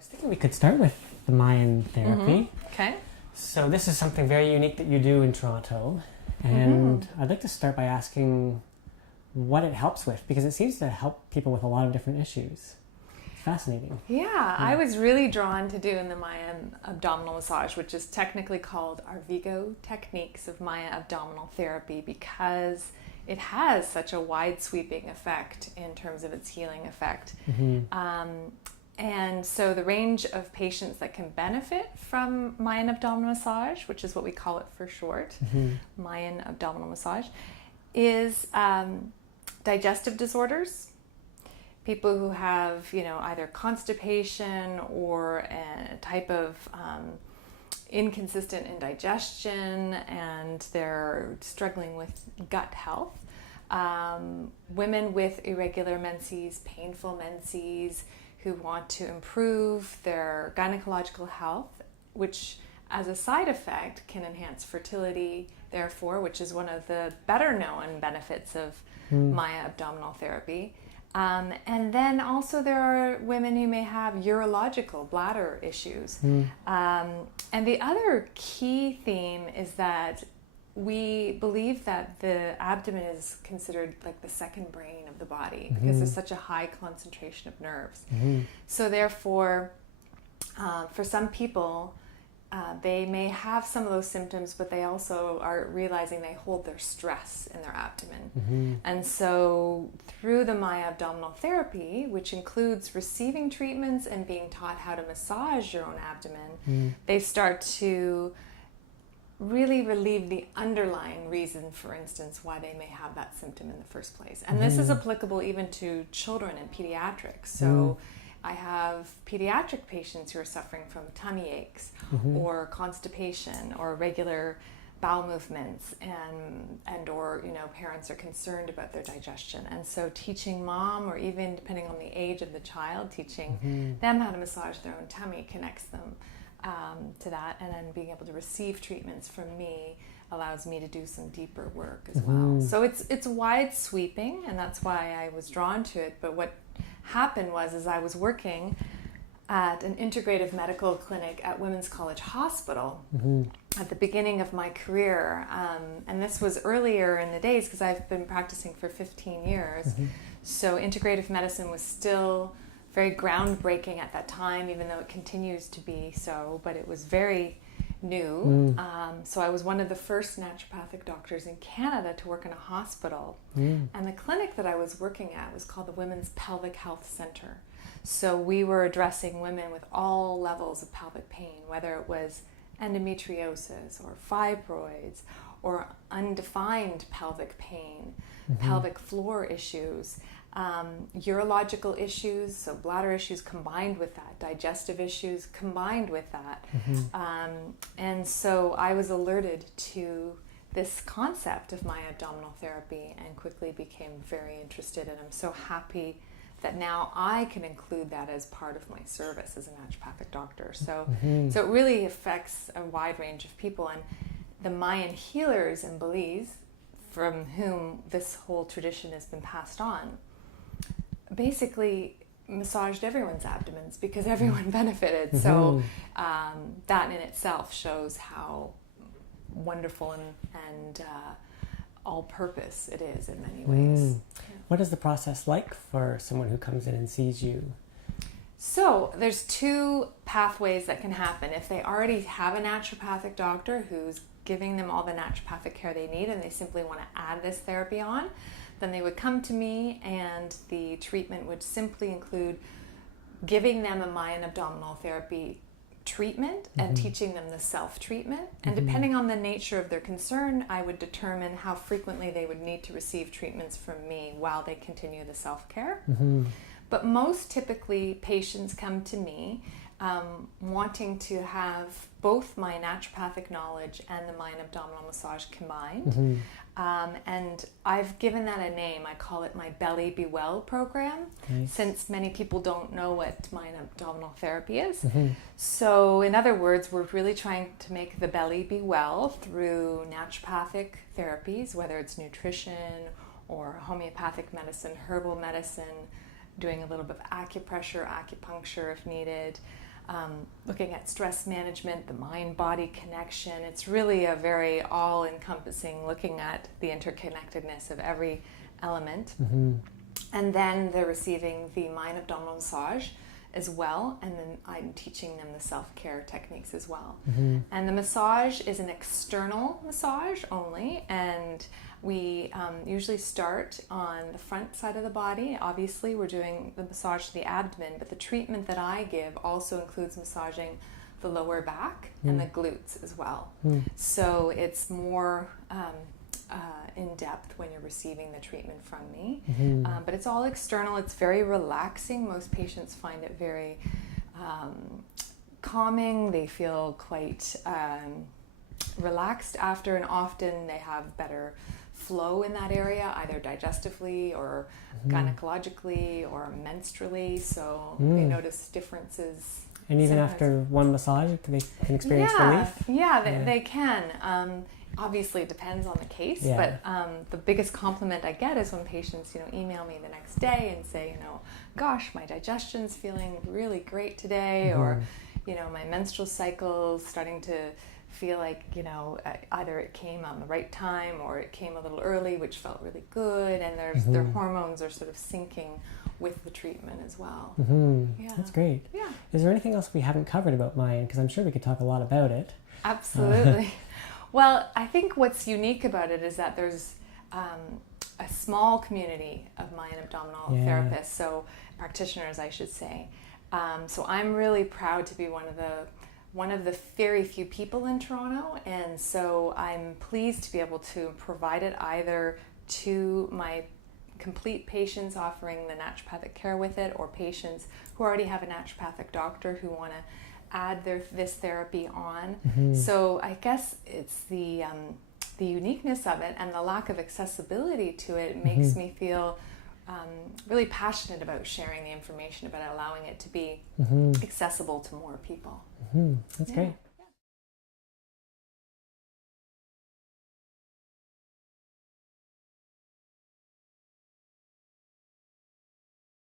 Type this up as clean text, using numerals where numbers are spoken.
was thinking we could start with the Mayan therapy. Okay. So this is something very unique that you do in Toronto. And I'd like to start by asking what it helps with, because it seems to help people with a lot of different issues. It's fascinating. Yeah, I was really drawn to doing the Mayan abdominal massage, which is technically called Arvigo techniques of Maya abdominal therapy, because it has such a wide sweeping effect in terms of its healing effect. And so the range of patients that can benefit from Mayan abdominal massage, which is what we call it for short, Mayan abdominal massage, is digestive disorders, people who have, either constipation or a type of inconsistent indigestion, and they're struggling with gut health. Women with irregular menses, painful menses, who want to improve their gynecological health, which as a side effect can enhance fertility, therefore, which is one of the better known benefits of Maya abdominal therapy. And then also there are women who may have urological bladder issues. And the other key theme is that we believe that the abdomen is considered like the second brain of the body, because there's such a high concentration of nerves. So therefore, for some people, they may have some of those symptoms, but they also are realizing they hold their stress in their abdomen. And so through the Maya abdominal therapy, which includes receiving treatments and being taught how to massage your own abdomen, they start to really relieve the underlying reason, for instance, why they may have that symptom in the first place. And this is applicable even to children and pediatrics. So I have pediatric patients who are suffering from tummy aches or constipation or irregular bowel movements, and or parents are concerned about their digestion. And so teaching mom, or even depending on the age of the child, teaching them how to massage their own tummy connects them to that, and then being able to receive treatments from me allows me to do some deeper work as well. So it's wide sweeping, and that's why I was drawn to it. But what happened was I was working at an integrative medical clinic at Women's College Hospital at the beginning of my career, and this was earlier in the days, because I've been practicing for 15 years. So integrative medicine was still very groundbreaking at that time, even though it continues to be so, but it was very new. So I was one of the first naturopathic doctors in Canada to work in a hospital. And the clinic that I was working at was called the Women's Pelvic Health Center. So we were addressing women with all levels of pelvic pain, whether it was endometriosis or fibroids or undefined pelvic pain, pelvic floor issues, urological issues, so bladder issues combined with that, digestive issues combined with that. And so I was alerted to this concept of Maya abdominal therapy and quickly became very interested, and I'm so happy that now I can include that as part of my service as a naturopathic doctor. So so it really affects a wide range of people, and the Mayan healers in Belize, from whom this whole tradition has been passed on, basically massaged everyone's abdomens because everyone benefited. So that in itself shows how wonderful and all-purpose it is in many ways. What is the process like for someone who comes in and sees you? So there's two pathways that can happen. If they already have a naturopathic doctor who's giving them all the naturopathic care they need, and they simply want to add this therapy on, then they would come to me, and the treatment would simply include giving them a Mayan abdominal therapy treatment and teaching them the self-treatment. And depending on the nature of their concern, I would determine how frequently they would need to receive treatments from me while they continue the self-care. But most typically, patients come to me wanting to have both my naturopathic knowledge and the Mayan abdominal massage combined. And I've given that a name. I call it my Belly Be Well program, since many people don't know what Mayan abdominal therapy is. So in other words, we're really trying to make the belly be well through naturopathic therapies, whether it's nutrition or homeopathic medicine, herbal medicine, doing a little bit of acupressure, acupuncture if needed, looking at stress management, the mind-body connection. It's really a very all-encompassing looking at the interconnectedness of every element. And then they're receiving the mind abdominal massage as well, and then I'm teaching them the self-care techniques as well. And the massage is an external massage only, and we usually start on the front side of the body. Obviously, we're doing the massage to the abdomen, but the treatment that I give also includes massaging the lower back and the glutes as well. So it's more in depth when you're receiving the treatment from me. But it's all external. It's very relaxing. Most patients find it very calming. They feel quite relaxed after, and often they have better flow in that area, either digestively or gynecologically or menstrually. So they notice differences. And even after one massage, they can experience relief? Yeah, they can. Obviously, it depends on the case, but the biggest compliment I get is when patients, email me the next day and say, gosh, my digestion's feeling really great today, or, my menstrual cycle's starting to feel like, either it came on the right time or it came a little early, which felt really good, and their hormones are sort of syncing with the treatment as well. Yeah. That's great. Yeah. Is there anything else we haven't covered about Mayan? Because I'm sure we could talk a lot about it. Absolutely. Well, I think what's unique about it is that there's a small community of Mayan abdominal therapists, so practitioners, I should say. So I'm really proud to be one of the very few people in Toronto, and so I'm pleased to be able to provide it either to my complete patients offering the naturopathic care with it, or patients who already have a naturopathic doctor who want to add this therapy on. So I guess it's the uniqueness of it and the lack of accessibility to it makes me feel really passionate about sharing the information, about allowing it to be accessible to more people. That's great.